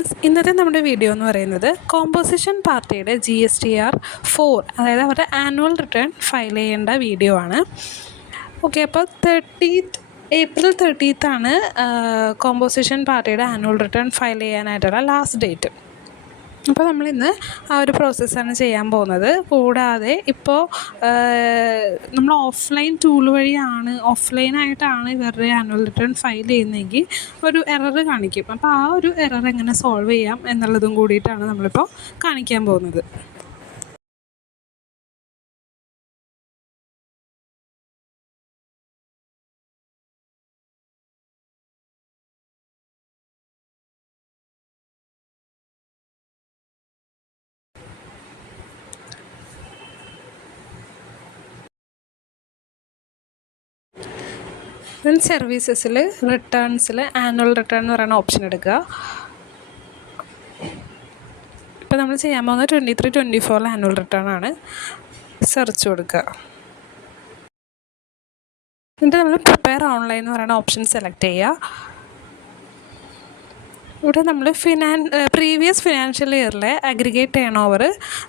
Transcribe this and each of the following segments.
Friends, ഇന്നത്തെ നമ്മുടെ video എന്ന് പറയുന്നത് കോമ്പോസിഷൻ പാർട്ടിയുടെ GSTR 4, അതായത് അവരുടെ ആനുവൽ റിട്ടേൺ ഫയൽ ചെയ്യേണ്ട വീഡിയോ ആണ്. ഓക്കെ, അപ്പോൾ ഏപ്രിൽ 30 കോമ്പോസിഷൻ പാർട്ടിയുടെ ആനുവൽ റിട്ടേൺ ഫയൽ ചെയ്യാനായിട്ടുള്ള ലാസ്റ്റ് ഡേറ്റ്. അപ്പോൾ നമ്മളിന്ന് ആ ഒരു പ്രോസസ്സാണ് ചെയ്യാൻ പോകുന്നത്. കൂടാതെ ഇപ്പോൾ നമ്മൾ ഓഫ്ലൈൻ ടൂൾ വഴിയാണ്, ഓഫ്ലൈനായിട്ടാണ് ഇവരുടെ ആനുവൽ റിട്ടേൺ ഫയൽ ചെയ്യുന്നതെങ്കിൽ ഒരു എറർ കാണിക്കും. അപ്പോൾ ആ ഒരു എറർ എങ്ങനെ സോൾവ് ചെയ്യാം എന്നുള്ളതും കൂടിയിട്ടാണ് നമ്മളിപ്പോൾ കാണിക്കാൻ പോകുന്നത്. ദെൻ സർവീസസിൽ റിട്ടേൺസിൽ ആനുവൽ റിട്ടേൺ എന്ന് പറയുന്ന ഓപ്ഷൻ എടുക്കുക. ഇപ്പോൾ നമ്മൾ ചെയ്യാൻ പോകുന്നത് 23-24 ആനുവൽ റിട്ടേൺ ആണ്. സെർച്ച് കൊടുക്കുക. എന്നിട്ട് നമ്മൾ പ്രിപ്പയർ ഓൺലൈൻ എന്ന് പറയുന്ന ഓപ്ഷൻ സെലക്ട് ചെയ്യുക. ഇവിടെ നമ്മൾ പ്രീവിയസ് ഫിനാൻഷ്യൽ ഇയറിലെ അഗ്രിഗേറ്റ് ടേൺ ഓവർ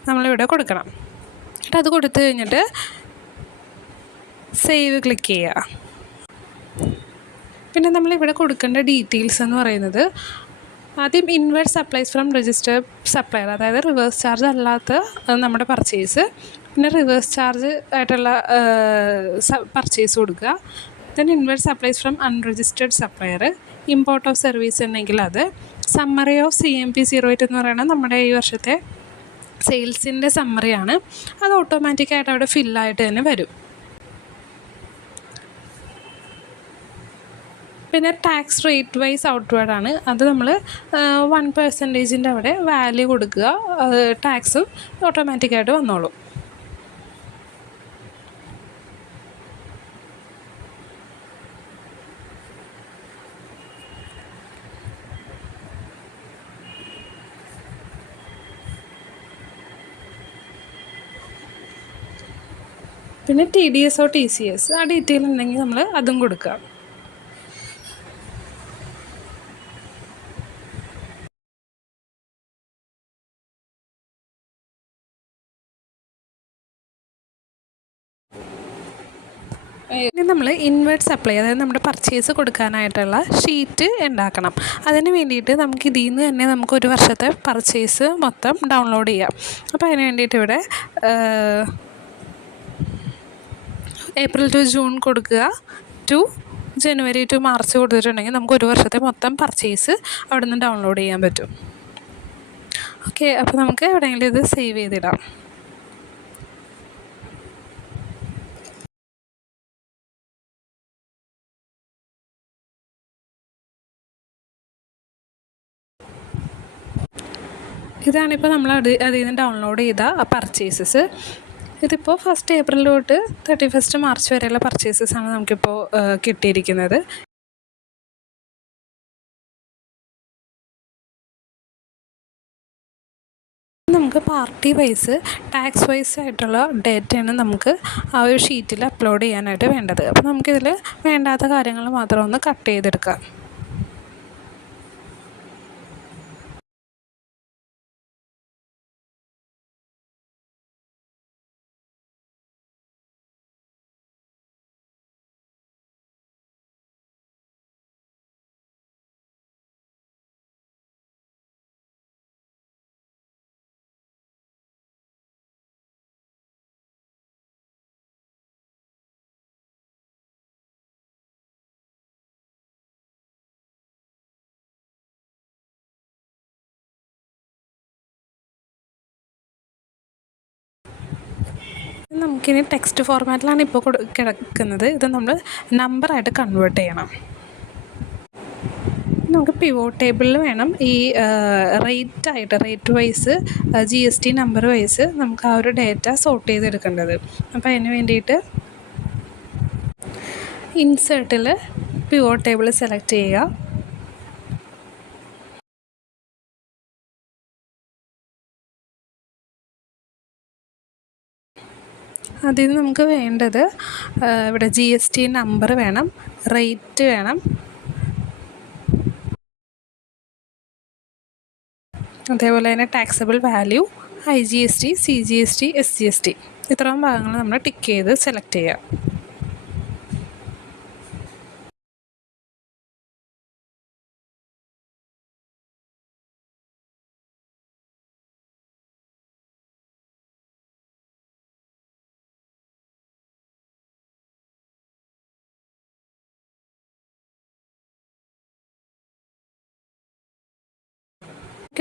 നമ്മളിവിടെ കൊടുക്കണം. എന്നിട്ട് അത് കൊടുത്തു കഴിഞ്ഞിട്ട് സേവ് ക്ലിക്ക് ചെയ്യുക. പിന്നെ നമ്മളിവിടെ കൊടുക്കേണ്ട ഡീറ്റെയിൽസ് എന്ന് പറയുന്നത് ആദ്യം inward supplies from registered supplier, അതായത് റിവേഴ്സ് ചാർജ് അല്ലാത്ത നമ്മുടെ പർച്ചേസ്, പിന്നെ റിവേഴ്സ് ചാർജ് ആയിട്ടുള്ള പർച്ചേസ് കൊടുക്കുക. Then inward supplies from unregistered supplier, import of service ഉണ്ടെങ്കിൽ അത്, സമ്മറി ഓഫ് CMP 08 എന്ന് പറയുന്നത് നമ്മുടെ ഈ വർഷത്തെ സെയിൽസിൻ്റെ സമ്മറിയാണ്. അത് ഓട്ടോമാറ്റിക്കായിട്ട് അവിടെ ഫില്ലായിട്ട് തന്നെ വരും. പിന്നെ ടാക്സ് റേറ്റ് വൈസ് ഔട്ട്വേർഡാണ്. അത് നമ്മൾ 1% അവിടെ വാല്യൂ കൊടുക്കുക. ടാക്സ് ഓട്ടോമാറ്റിക്കായിട്ട് വന്നോളും. പിന്നെ TDS ഓ TCS ആ ഡീറ്റെയിൽ ഉണ്ടെങ്കിൽ നമ്മൾ അതും കൊടുക്കുക. ഇനി നമ്മൾ ഇൻവേർട്ട് സപ്ലൈ, അതായത് നമ്മുടെ പർച്ചേസ് കൊടുക്കാനായിട്ടുള്ള ഷീറ്റ് ഉണ്ടാക്കണം. അതിന് വേണ്ടിയിട്ട് നമുക്ക് ഇതിൽ നിന്ന് തന്നെ നമുക്ക് ഒരു വർഷത്തെ പർച്ചേസ് മൊത്തം ഡൗൺലോഡ് ചെയ്യാം. അപ്പോൾ അതിന് വേണ്ടിയിട്ട് ഇവിടെ ഏപ്രിൽ ടു ജൂൺ കൊടുക്കുക, ജനുവരി ടു മാർച്ച് കൊടുത്തിട്ടുണ്ടെങ്കിൽ നമുക്ക് ഒരു വർഷത്തെ മൊത്തം പർച്ചേസ് അവിടെ നിന്ന് ഡൗൺലോഡ് ചെയ്യാൻ പറ്റും. ഓക്കെ, അപ്പോൾ നമുക്ക് എവിടെയെങ്കിലും ഇത് സേവ് ചെയ്തിടാം. ഇതാണിപ്പോൾ നമ്മൾ അതിൽ നിന്ന് ഡൗൺലോഡ് ചെയ്ത പർച്ചേസസ്. ഇതിപ്പോൾ 1 ഏപ്രിൽ തൊട്ട് 31 മാർച്ച് വരെയുള്ള പർച്ചേസസാണ് നമുക്കിപ്പോൾ കിട്ടിയിരിക്കുന്നത്. നമുക്ക് പാർട്ടി വൈസ്, ടാക്സ് വൈസ് ആയിട്ടുള്ള ഡേറ്റയാണ് നമുക്ക് ആ ഒരു ഷീറ്റിൽ അപ്ലോഡ് ചെയ്യാനായിട്ട് വേണ്ടത്. അപ്പോൾ നമുക്കിതിൽ വേണ്ടാത്ത കാര്യങ്ങൾ മാത്രം ഒന്ന് കട്ട് ചെയ്തെടുക്കാം. നമുക്കിനി ടെക്സ്റ്റ് ഫോർമാറ്റിലാണ് ഇപ്പോൾ കിടക്കുന്നത്. ഇത് നമ്മൾ നമ്പറായിട്ട് കൺവേർട്ട് ചെയ്യണം. നമുക്ക് പിവോട്ട് ടേബിളിൽ വേണം ഈ rate wise GST number wise നമുക്ക് ആ ഒരു ഡേറ്റ സോർട്ട് ചെയ്തെടുക്കേണ്ടത്. അപ്പോൾ അതിന് വേണ്ടിയിട്ട് ഇൻസേർട്ടിൽ പിവോട്ട് ടേബിൾ സെലക്ട് ചെയ്യുക. അതിൽ നിന്ന് നമുക്ക് വേണ്ടത് ഇവിടെ GST നമ്പർ വേണം, റേറ്റ് വേണം, അതേപോലെ തന്നെ taxable value, IGST, CGST, SGST ഇത്രയും ഭാഗങ്ങൾ നമ്മൾ ടിക്ക് ചെയ്ത് സെലക്ട് ചെയ്യുക.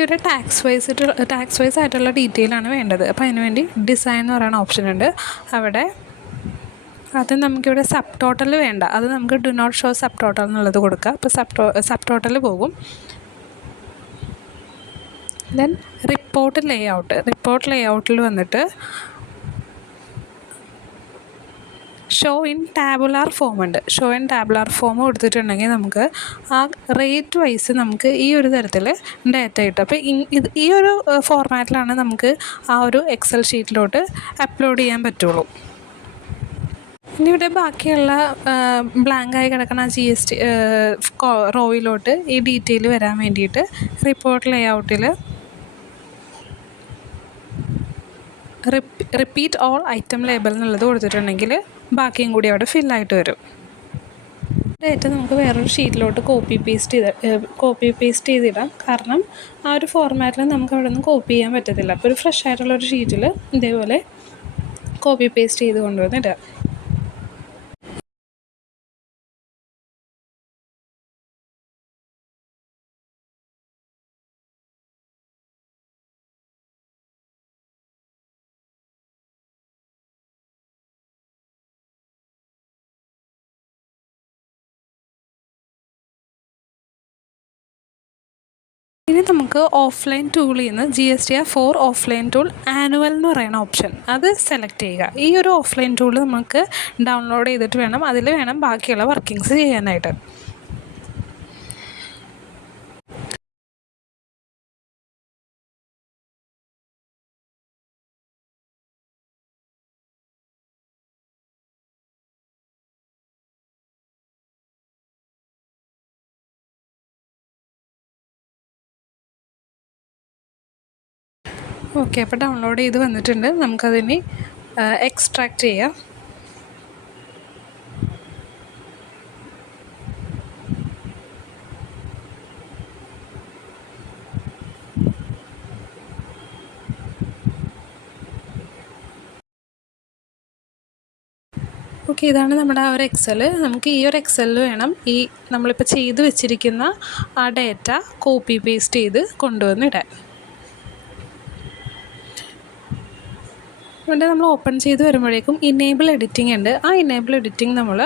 ഒരു ടാക്സ് വൈസ് ആയിട്ടുള്ള ഡീറ്റെയിൽ ആണ് വേണ്ടത്. അപ്പോൾ അതിനുവേണ്ടി ഡിസൈൻ എന്ന് പറയുന്ന ഓപ്ഷൻ ഉണ്ട്. അവിടെ അത് നമുക്കിവിടെ സബ് ടോട്ടൽ വേണ്ട, അത് നമുക്ക് do not show sub total എന്നുള്ളത് കൊടുക്കുക. അപ്പോൾ സബ് ടോട്ടൽ പോകും. ദെൻ റിപ്പോർട്ട് ലേ ഔട്ടിൽ വന്നിട്ട് ഷോ ഇൻ ടാബുലാർ ഫോം ഉണ്ട്. ഷോ ഇൻ ടാബുലാർ ഫോം കൊടുത്തിട്ടുണ്ടെങ്കിൽ നമുക്ക് ആ റേറ്റ് വൈസ് നമുക്ക് ഈ ഒരു തരത്തിൽ ഡാറ്റ കിട്ടും. അപ്പോൾ ഈ ഒരു ഫോർമാറ്റിലാണ് നമുക്ക് ആ ഒരു എക്സൽ ഷീറ്റിലോട്ട് അപ്ലോഡ് ചെയ്യാൻ പറ്റുള്ളൂ. ഇനി ഇവിടെ ബാക്കിയുള്ള ബ്ലാങ്കായി കിടക്കുന്ന GST റോയിലോട്ട് ഈ ഡീറ്റെയിൽ വരാൻ വേണ്ടിയിട്ട് റിപ്പോർട്ട് ലേ ഔട്ടിൽ റിപ്പീറ്റ് ഓൾ ഐറ്റം ലേബൽ എന്നുള്ളത് കൊടുത്തിട്ടുണ്ടെങ്കിൽ ബാക്കിയും കൂടി അവിടെ ഫില്ലായിട്ട് വരും. ഡേറ്റ നമുക്ക് വേറൊരു ഷീറ്റിലോട്ട് കോപ്പി പേസ്റ്റ് ചെയ്തിടാം. കാരണം ആ ഒരു ഫോർമാറ്റിൽ നമുക്ക് അവിടെ നിന്ന് കോപ്പി ചെയ്യാൻ പറ്റത്തില്ല. അപ്പോൾ ഒരു ഫ്രഷ് ആയിട്ടുള്ളൊരു ഷീറ്റിൽ ഇതേപോലെ കോപ്പി പേസ്റ്റ് ചെയ്ത് കൊണ്ടുവന്നിടുക. ഇനി നമുക്ക് ഓഫ്ലൈൻ ടൂളിൽ നിന്ന് GSTR 4 ഓഫ്ലൈൻ ടൂൾ ആനുവൽ എന്ന് പറയുന്ന ഓപ്ഷൻ അത് സെലക്ട് ചെയ്യുക. ഈ ഒരു ഓഫ്ലൈൻ ടൂൾ നമുക്ക് ഡൗൺലോഡ് ചെയ്തിട്ട് വേണം, അതിൽ വേണം ബാക്കിയുള്ള വർക്കിങ്സ് ചെയ്യാനായിട്ട്. ഓക്കെ, അപ്പോൾ ഡൗൺലോഡ് ചെയ്ത് വന്നിട്ടുണ്ട്. നമുക്കതിനി എക്സ്ട്രാക്റ്റ് ചെയ്യാം. ഓക്കെ, ഇതാണ് നമ്മുടെ ആ ഒരു എക്സൽ. നമുക്ക് ഈ ഒരു എക്സലിൽ വേണം ഈ നമ്മളിപ്പോൾ ചെയ്ത് വെച്ചിരിക്കുന്ന ആ ഡേറ്റ കോപ്പി പേസ്റ്റ് ചെയ്ത് കൊണ്ടുവന്നിടാൻ. ഇവിടെ നമ്മൾ ഓപ്പൺ ചെയ്ത് വരുമ്പോഴേക്കും ഇനേബിൾ എഡിറ്റിംഗ് ഉണ്ട്. ആ ഇനേബിൾ എഡിറ്റിംഗ് നമ്മൾ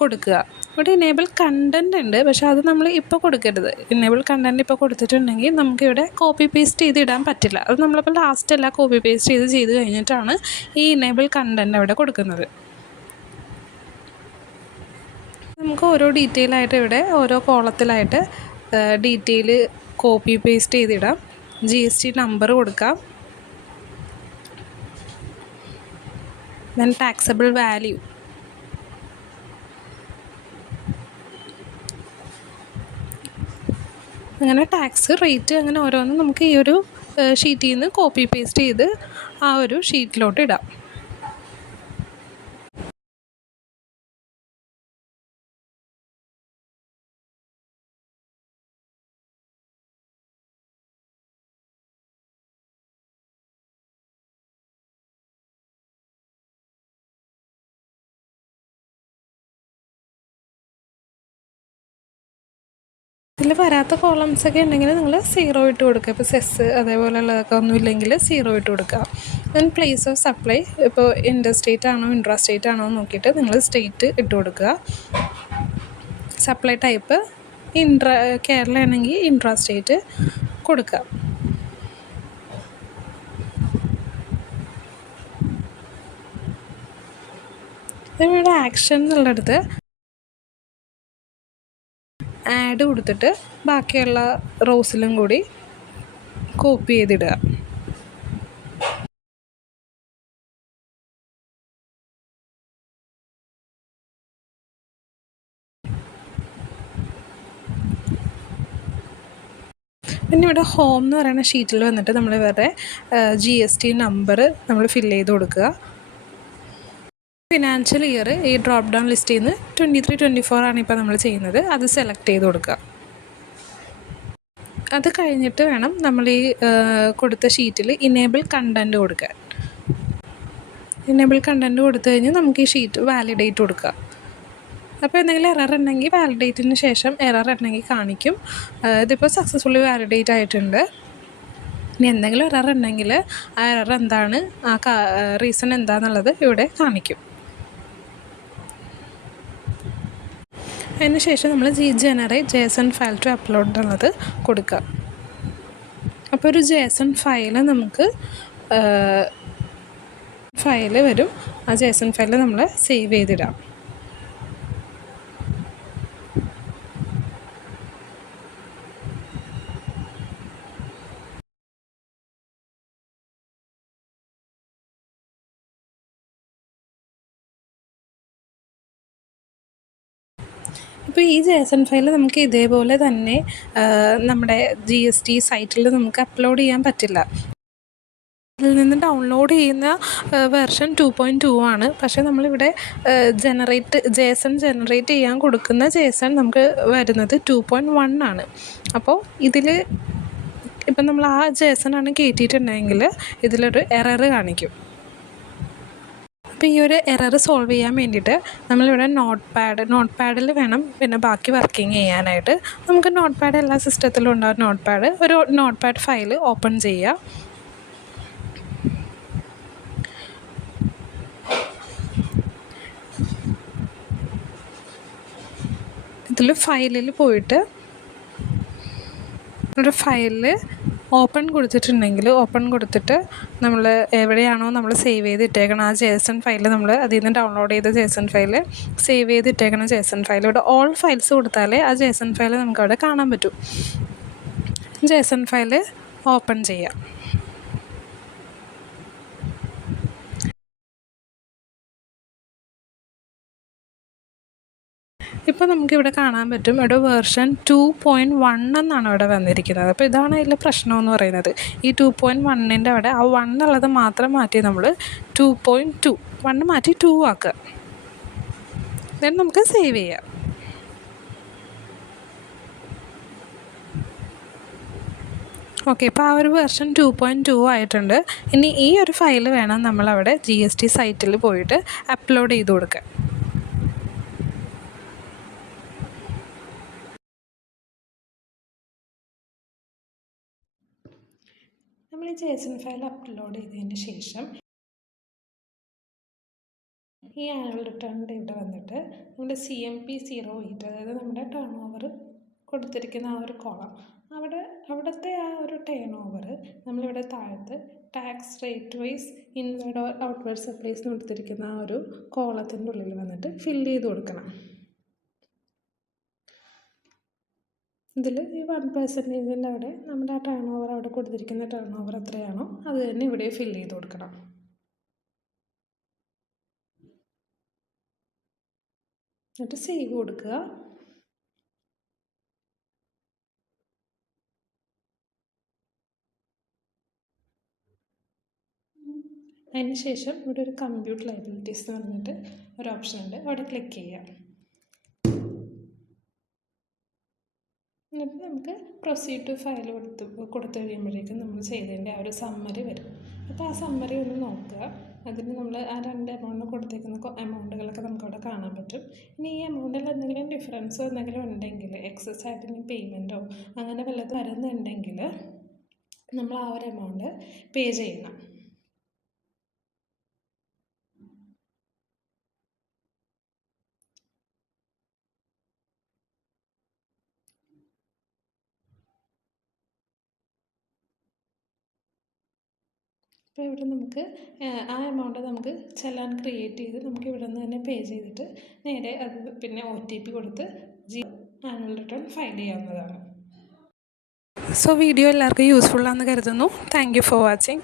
കൊടുക്കുക. ഇവിടെ ഇനേബിൾ കണ്ടൻറ് ഉണ്ട്, പക്ഷേ അത് നമ്മൾ ഇപ്പോൾ കൊടുക്കരുത്. ഇനേബിൾ കണ്ടൻറ് ഇപ്പോൾ കൊടുത്തിട്ടുണ്ടെങ്കിൽ നമുക്കിവിടെ കോപ്പി പേസ്റ്റ് ചെയ്ത് ഇടാൻ പറ്റില്ല. അത് നമ്മളിപ്പോൾ ലാസ്റ്റ് എല്ലാം കോപ്പി പേസ്റ്റ് ചെയ്ത് കഴിഞ്ഞിട്ടാണ് ഈ ഇനേബിൾ കണ്ടൻറ് അവിടെ കൊടുക്കുന്നത്. നമുക്ക് ഓരോ ഡീറ്റെയിലായിട്ട് ഇവിടെ ഓരോ കോളത്തിലായിട്ട് ഡീറ്റെയിൽ കോപ്പി പേസ്റ്റ് ചെയ്തിടാം. GST നമ്പർ കൊടുക്കാം. ദെൻ ടാക്സബിൾ വാല്യൂ, അങ്ങനെ ടാക്സ് റേറ്റ്, അങ്ങനെ ഓരോന്നും നമുക്ക് ഈ ഒരു ഷീറ്റിൽ നിന്ന് കോപ്പി പേസ്റ്റ് ചെയ്ത് ആ ഒരു ഷീറ്റിലോട്ട് ഇടാം. ഇതിൽ വരാത്ത കോളംസൊക്കെ ഉണ്ടെങ്കിൽ നിങ്ങൾ 0 ഇട്ട് കൊടുക്കുക. ഇപ്പോൾ സെസ് അതേപോലെയുള്ളതൊക്കെ ഒന്നും ഇല്ലെങ്കിൽ 0 ഇട്ട് കൊടുക്കുക. ദെൻ പ്ലേസ് ഓഫ് സപ്ലൈ, ഇപ്പോൾ ഇൻഡർസ്റ്റേറ്റ് ആണോ ഇൻട്രാസ്റ്റേറ്റ് ആണോ എന്ന് നോക്കിയിട്ട് നിങ്ങൾ സ്റ്റേറ്റ് ഇട്ട് കൊടുക്കുക. സപ്ലൈ ടൈപ്പ് കേരള ആണെങ്കിൽ ഇൻട്രാസ്റ്റേറ്റ് കൊടുക്കുക. ഇവിടെ ആക്ഷൻ എന്നുള്ളടത്ത് ആഡ് കൊടുത്തിട്ട് ബാക്കിയുള്ള റോസിലും കൂടി കോപ്പി ചെയ്തിടുക. പിന്നെ ഇവിടെ ഹോം എന്ന് പറയുന്ന ഷീറ്റിൽ വന്നിട്ട് നമ്മൾ ഇവരുടെ GST നമ്പർ നമ്മൾ ഫില്ല് ചെയ്ത് കൊടുക്കുക. ഫിനാൻഷ്യൽ ഇയർ ഈ ഡ്രോപ്പ് ഡൗൺ ലിസ്റ്റിൽ നിന്ന് 23-24 ആണ് ഇപ്പോൾ നമ്മൾ ചെയ്യുന്നത്, അത് സെലക്ട് ചെയ്ത് കൊടുക്കുക. അത് കഴിഞ്ഞിട്ട് വേണം നമ്മൾ ഈ കൊടുത്ത ഷീറ്റിൽ ഇനേബിൾ കണ്ടൻറ്റ് കൊടുക്കാൻ. ഇനേബിൾ കണ്ടൻറ്റ് കൊടുത്തു കഴിഞ്ഞാൽ നമുക്ക് ഈ ഷീറ്റ് വാലിഡേറ്റ് കൊടുക്കുക. അപ്പോൾ എന്തെങ്കിലും എറർ ഉണ്ടെങ്കിൽ വാലിഡേറ്റിന് ശേഷം എറർ ഉണ്ടെങ്കിൽ കാണിക്കും. ഇതിപ്പോൾ സക്സസ്ഫുള്ളി വാലിഡേറ്റ് ആയിട്ടുണ്ട്. ഇനി എന്തെങ്കിലും എറർ ഉണ്ടെങ്കിൽ ആ എറർ എന്താണ്, ആ റീസൺ എന്താണെന്നുള്ളത് ഇവിടെ കാണിക്കും. അതിന് ശേഷം നമ്മൾ generate JSON file to upload എന്നുള്ളത് കൊടുക്കുക. അപ്പോൾ ഒരു JSON ഫയൽ നമുക്ക് ഫയൽ വരും. ആ JSON ഫയൽ നമ്മൾ സേവ് ചെയ്തിടാം. ഇപ്പോൾ ഈ JSON ഫയൽ നമുക്ക് ഇതേപോലെ തന്നെ നമ്മുടെ GST സൈറ്റിൽ നമുക്ക് അപ്ലോഡ് ചെയ്യാൻ പറ്റില്ല. ഇതിൽ നിന്ന് ഡൗൺലോഡ് ചെയ്യുന്ന വെർഷൻ 2.2 ആണ്. പക്ഷേ നമ്മളിവിടെ JSON ജനറേറ്റ് ചെയ്യാൻ കൊടുക്കുന്ന JSON നമുക്ക് വരുന്നത് 2.1 ആണ്. അപ്പോൾ ഇതിൽ ഇപ്പം നമ്മൾ ആ JSON ആണ് കയറ്റിയിട്ടുണ്ടെങ്കിൽ ഇതിലൊരു എറർ കാണിക്കും. അപ്പോൾ ഈ ഒരു എറർ സോൾവ് ചെയ്യാൻ വേണ്ടിയിട്ട് നമ്മളിവിടെ നോട്ട് പാഡിൽ വേണം പിന്നെ ബാക്കി വർക്കിംഗ് ചെയ്യാനായിട്ട്. നമുക്ക് നോട്ട് പാഡ് എല്ലാ സിസ്റ്റത്തിലും ഉണ്ടാകും. ഒരു നോട്ട് പാഡ് ഫയൽ ഓപ്പൺ ചെയ്യുക. ഇതിൽ ഫയലിൽ പോയിട്ട് ഒരു ഫയലിൽ ഓപ്പൺ കൊടുത്തിട്ട് നമ്മൾ എവിടെയാണോ നമ്മൾ സേവ് ചെയ്തിട്ടേക്കണം ആ JSON ഫയൽ നമ്മൾ അതിൽ നിന്ന് ഡൗൺലോഡ് ചെയ്ത JSON ഫയൽ സേവ് ചെയ്തിട്ടേക്കണം JSON ഫയൽ ഇവിടെ ഓൾ ഫയൽസ് കൊടുത്താലേ ആ JSON ഫയൽ നമുക്കവിടെ കാണാൻ പറ്റും. JSON ഫയൽ ഓപ്പൺ ചെയ്യാം. ഇപ്പോൾ നമുക്കിവിടെ കാണാൻ പറ്റും, ഇവിടെ വേർഷൻ 2.1 എന്നാണ് ഇവിടെ വന്നിരിക്കുന്നത്. അപ്പോൾ ഇതാണ് അതിലെ പ്രശ്നമെന്ന് പറയുന്നത്. ഈ 2.1ൻ്റെ അവിടെ ആ 1 എന്നുള്ളത് മാത്രം മാറ്റി നമ്മൾ 2.2 1 മാറ്റി 2 ആക്കുക. ദെൻ നമുക്ക് സേവ് ചെയ്യാം. ഓക്കെ, ഇപ്പോൾ ആ ഒരു വെർഷൻ 2.2 ആയിട്ടുണ്ട്. ഇനി ഈ ഒരു ഫയൽ വേണം നമ്മളവിടെ GST സൈറ്റിൽ പോയിട്ട് അപ്ലോഡ് ചെയ്ത് കൊടുക്കാൻ. നമ്മൾ ഈ JSON ഫയൽ അപ്ലോഡ് ചെയ്തതിന് ശേഷം ഈ ആനുവൽ റിട്ടേണിൻ്റെ ഇവിടെ വന്നിട്ട് നമ്മുടെ CMP08, അതായത് നമ്മുടെ ടേൺ ഓവർ കൊടുത്തിരിക്കുന്ന ആ ഒരു കോളം, അവിടുത്തെ ആ ഒരു ടേൺ ഓവർ നമ്മളിവിടെ താഴത്ത് tax rate wise inward or outward supplies കൊടുത്തിരിക്കുന്ന ആ ഒരു കോളത്തിൻ്റെ ഉള്ളിൽ വന്നിട്ട് ഫില്ല് ചെയ്ത് കൊടുക്കണം. ഇതിൽ ഈ 1% അവിടെ നമ്മുടെ ആ ടേൺ ഓവർ അവിടെ കൊടുത്തിരിക്കുന്ന ടേൺ ഓവർ എത്രയാണോ അത് തന്നെ ഇവിടെ ഫില്ല് ചെയ്ത് കൊടുക്കണം. എന്നിട്ട് സേവ് കൊടുക്കുക. അതിന് ശേഷം ഇവിടെ ഒരു കമ്പ്യൂട്ട് ലയബിലിറ്റീസ് എന്ന് പറഞ്ഞിട്ട് ഒരു ഓപ്ഷൻ ഉണ്ട്, അവിടെ ക്ലിക്ക് ചെയ്യാം. എന്നിട്ട് നമുക്ക് പ്രൊസീഡ് ടു ഫയൽ കൊടുത്തു കഴിയുമ്പോഴേക്കും നമ്മൾ ചെയ്തതിൻ്റെ ആ ഒരു സമ്മറി വരും. അപ്പോൾ ആ സമ്മറി ഒന്ന് നോക്കുക. അതിന് നമ്മൾ ആ 2 എമൗണ്ട് കൊടുത്തേക്കുന്ന എമൗണ്ടുകളൊക്കെ നമുക്കവിടെ കാണാൻ പറ്റും. ഇനി ഈ എമൗണ്ടിൽ എന്തെങ്കിലും ഡിഫറൻസോ എന്തെങ്കിലും ഉണ്ടെങ്കിൽ, എക്സസ് ആയിട്ട് ഇനി പേയ്മെൻറ്റോ അങ്ങനെ വല്ലതും വരുന്നുണ്ടെങ്കിൽ നമ്മൾ ആ ഒരു എമൗണ്ട് പേ ചെയ്യണം. അപ്പോൾ ഇവിടെ നമുക്ക് ആ എമൗണ്ട് നമുക്ക് ചലാൻ ക്രിയേറ്റ് ചെയ്ത് നമുക്ക് ഇവിടെ നിന്ന് തന്നെ പേ ചെയ്തിട്ട് നേരെ അത് പിന്നെ OTP കൊടുത്ത് ആനുവൽ റിട്ടേൺ ഫയൽ ചെയ്യാവുന്നതാണ്. സോ വീഡിയോ എല്ലാവർക്കും യൂസ്ഫുൾ ആണെന്ന് കരുതുന്നു. Thank you for watching.